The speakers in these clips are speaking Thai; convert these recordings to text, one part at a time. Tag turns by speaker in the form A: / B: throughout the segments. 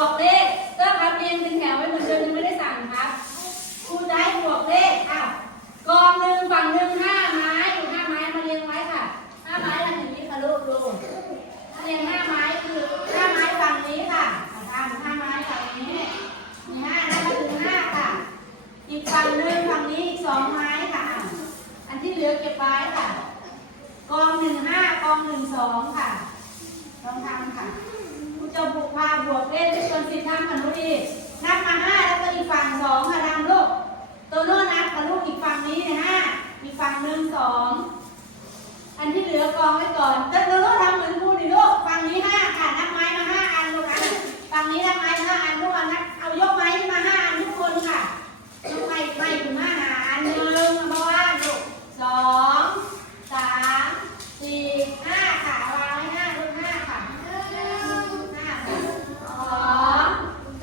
A: วกบวกเลขก็ครับเรียงเป็นแถวไว้เหมือนเดิมยังไม่ได้สั่งครับครูจะให้บวกเลขอ้าวกองหนึ่งฝั่งหนึ่งห้าไม้อยู่ห้าไม้มาเรียงไว้ค่ะห้าไม้ทำอย่างนี้ค่ะลูกดูเรียงห้าไม้คือห้าไม้ฝั่งนี้ค่ะทำห้าไม้ฝั่งนี้มีห้านะมาถึงห้าค่ะ อีกฝั่งหนึ่งฝั่งนี้อีกสองไม้ค่ะ อันที่เหลือเก็บไว้ค่ะ กองหนึ่งห้ากองหนึ่งสองค่ะต้องทำค่ะ จะบุกพาบวกเลขด้วยคนสิทำค่ะนุดีนับมาห้าแล้วก็อีกฝั่งสองค่ะทำลูกตัวโน้นนับกับลูกอีกฝั่งนี้เนี่ยห้าอีกฝั่งหนึ่งสองอันที่เหลือกองไว้ก่อนตัวโน้นทำเหมือนครูดิลูกฝั่งนี้ห้าค่ะนับไม้มาห้าอันลูกอันฝั่งนี้นับไม้ห้าอันลูกอันนับเอายกไม้ขึ้นมาห้าอันทุกคนค่ะยกไม้ไม้ถึงห้าหาอันหนึ่งเพราะว่าลูกสองสามสี่ห้าค่ะวางไว้ห้าลูกห้าค่ะ ห้าค่ะสอง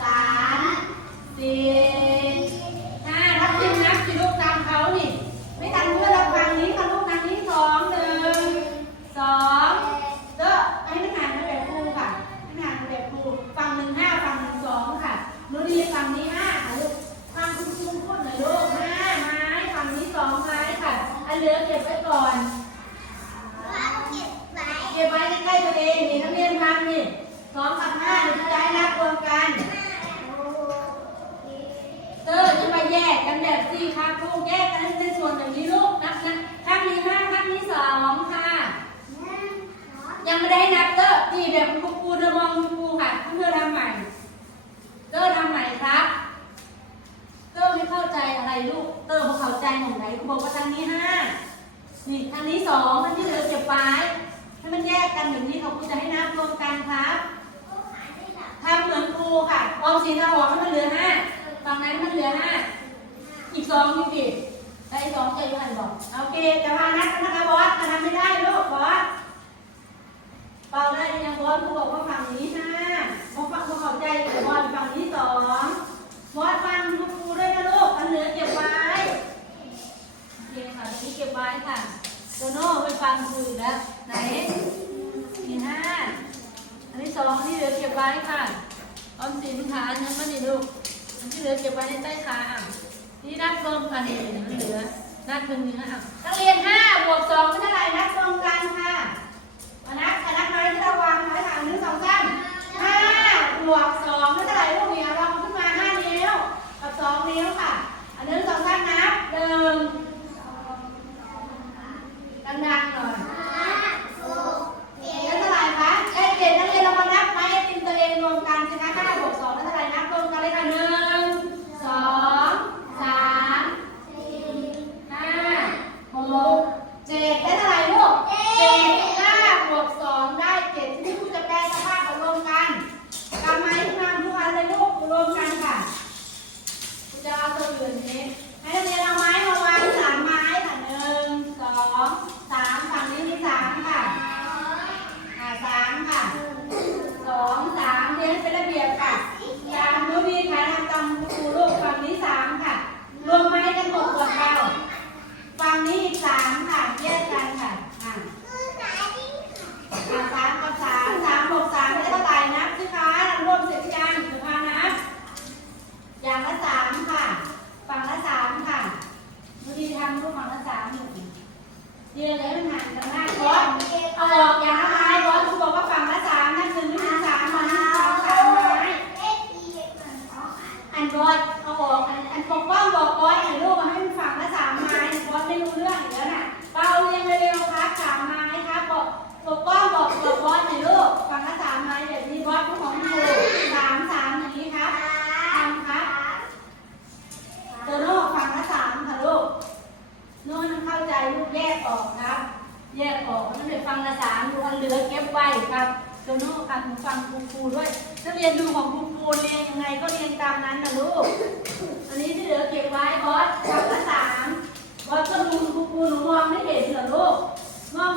A: สามสี่ห้าถ้าพิมพ์นับสิลูกตามเขานี่ ไม่ทันเพื่อนเราฟังนี้ค่ะลูกนับนี้สองหนึ่งสองเด้อให้นักงานมาแบบครูค่ะนักงานมาแบบครูฝั่งหนึ่งห้าฝั่งหนึ่งสองค่ะหนูดีฝั่ งนี้ห้าค่ะลูกฟังคุณครูพูดหน่อยลูกห้าไม้ฝั่งนี้สองไม้ค่ะ อันเหลือเก็บไว้ก่อน เก็บไว้ใกล้ๆตัวเองนี่นักเรียนทำนี่สองกับห้าเดี๋ยวจะได้นับรวมกัน เตอร์จะมาแยกกันแบบสี่ครับลูกแยกกันในส่วนอย่างนี้ลูกนับนะข้างนี้ห้าข้างนี้สองค่ะ ยังไม่ได้นับเตอร์นี่แบบคุณครูเธอมองคุณครูค่ะเพื่อทำใหม่ อร์ทำใหม่ครับ เตอร์ไม่เข้าใจอะไรลูก เตอร์ไม่เข้าใจของไหนครูบอกว่าทางนี้ห้านี่ทางนี้สองทางที่เหลือเก็บไว้ให้มันแยกกันแบบนี้เขาครูจะให้นับรวมกันครับทำเหมือนครูค่ะออมสินเราบอกให้มันเหลือห้าฝั่งนั้นมันเหลือห้าอีกสองยี่สิบได้สองใจยูหันบอกโอเคจะพานัดกันนะคะบอสจะทำไม่ได้ลูกบอสเป่าได้ยังบอสครูบอกว่าฝั่งนี้ห้า บอสฟังบอสเข้าใจบอสฝั่งนี้สองบอสฟังครูด้วยนะลูกอันเหลือเก็บไว้โอเคค่ะตรงนี้เก็บไว้ค่ะโตโน่ไปฟังคุยแล้วไหนนี่ห้าอันที่สองนที่เหลือเก็บไว้ค่ะออมสินขาอันนั้นมันนี่ลูกอันที่เหลือเก็บไว้ในใต้ขาอะนี่นับรวมกันนี่มันเหลือนับตรงนี้นะอะนักเรียนห้าบวกสองเป็นเท่าไหร่นับรวมกันค่ะนับค่ะนับไม้ที่เราวางไว้ค่ะหนึ่งสองสามห้า บวกสองเป็นเท่าไหร่ลูกเนี่ยเราขึ้นมาห้านิ้วกับสองนิ้วค่ะ อันนึ่งสองสามนับหนึ่งดังๆหน่อย 还有呢。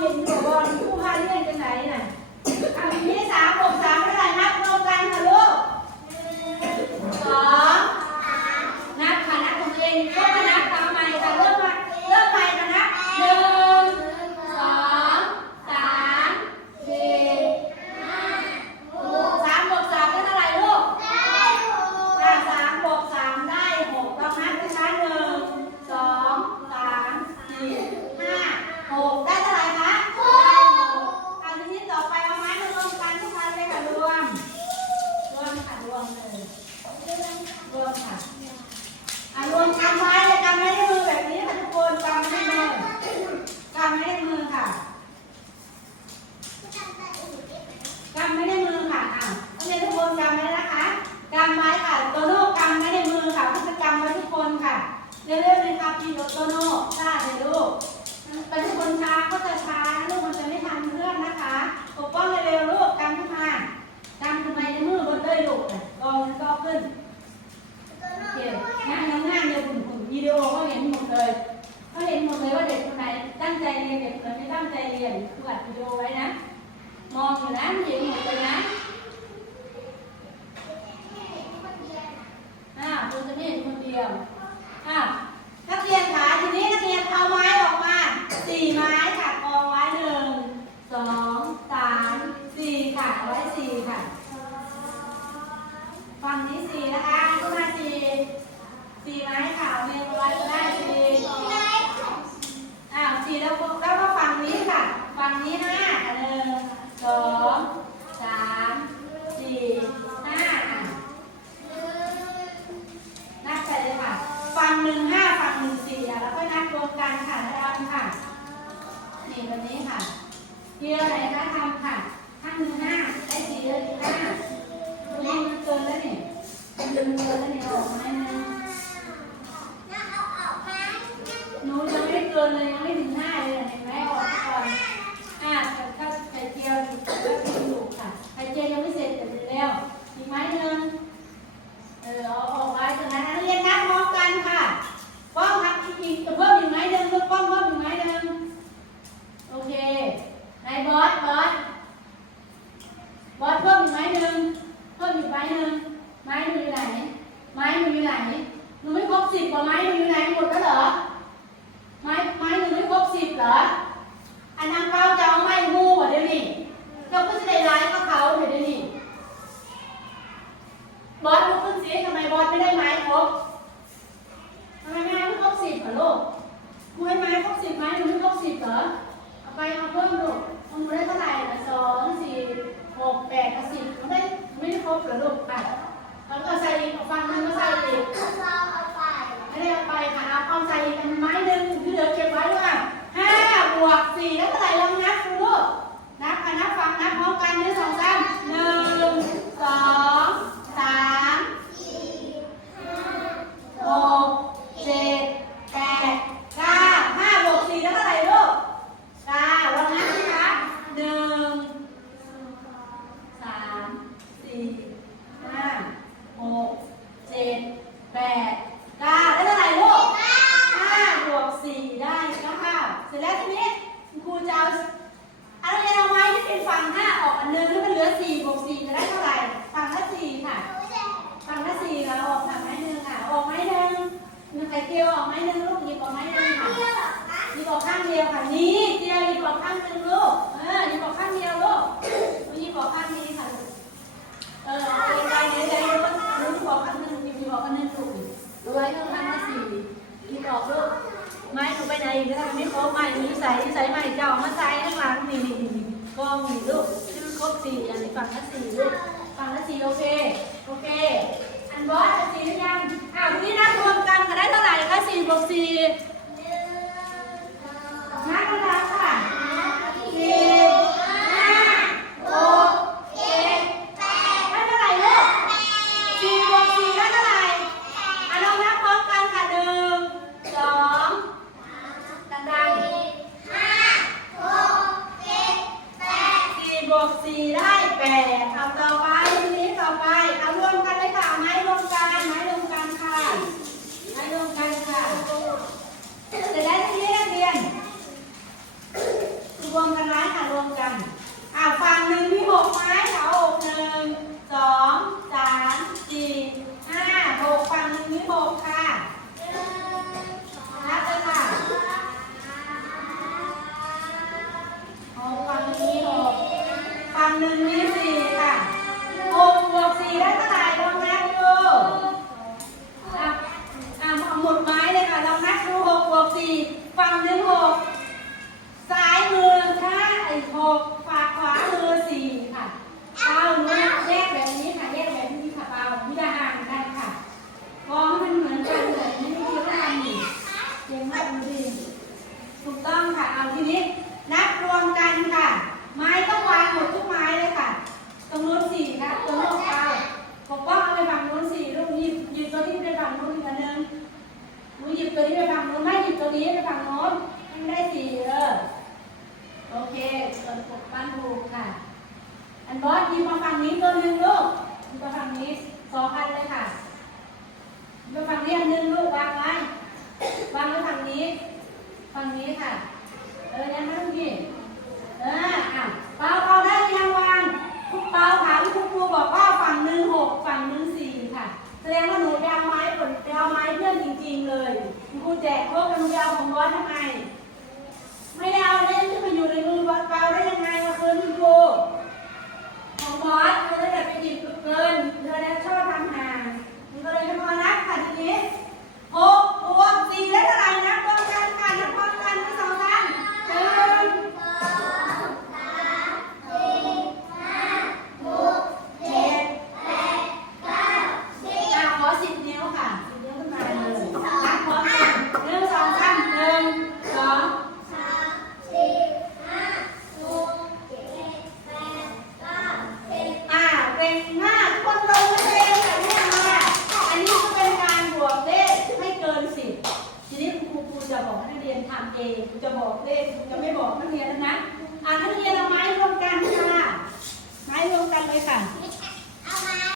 A: เห็นบอกว่าผู้พาเรียนจังไหนน่ะ เรียนเนี่ยเราจะตั้งใจเรียนดูอัดวิดีโอไว้นะ มองอยู่นะเห็นหมดเลยนะอ่าคุณจะไม่เห็นคนเดียวอ่านักเรียนขาทีนี้นักเรียนเอาไม้ออกมาสี่ไม้ค่ะกองไว้หนึ่งสองสามสี่ค่ะไว้สี่ค่ะฟังนี้สี่นะคะ นี้ค่ะเกลียวไหนคะทำค่ะข้างมือห้าได้สี่เดือนห้าตัวนี้มันเกินแล้วนี่มันเกินแล้วนี่ออกไหมนะหนูยังไม่เกินเลยยังไม่ถึงห้าเลยเห็นไหมออกก่อนอะก็ไข่เจียวก็เป็นลูกค่ะไข่เจียวยังไม่เสร็จแต่เสร็แล้วมีไหม้หนึ่งเออออกไว้ตรงนั้นเรียนนับพร้อมกันค่ะป้องครับจริงๆตัว หนึ่งมีสี่ค่ะหกบวกสี่ได้เท่าไหร่ลองนับดูอะอะเอาหมดไม้เลยค่ะลองนับดูหกบวกสี่ฝั่งหนึ่งหกซ้ายมือค่ะไอ้หกฝาขวามือสี่ค่ะเอาหนูแยกแบบนี้ค่ะแยกแบบนี้ค่ะเปล่าไม่ได้ห่างกันค่ะกองให้มันเหมือนกันเลยนี่คือว่าทำนี่เก่งมากดูดิถูกต้องค่ะเอาทีนี้นับรวมกันค่ะ ไม้ต้องวางหมดทุก นูหยิบตัวนี้ไปฝั่งนู้นไม่หยิบตัวนี้ไปฝั่งโน้นให้มันได้สี่เออ โอเคส่วนปกบ้านถูกค่ะ อันบอสยิบมาฝั่งนี้ตัวหนึ่งลูกยิบมาฝั่งนี้สองอันเลยค่ะยิบมาฝั่งนี้อันหนึ่งลูกวางไว้ วางไว้ฝั่งนี้ ฝั่งนี้ค่ะ เออยังไม่ต้องยิ เลยคุณครูแจกพวกกันยาวของร้อนทำไม ไม่ได้เอาเล่นจะมาอยู่ในมือเปล่าได้ยังไง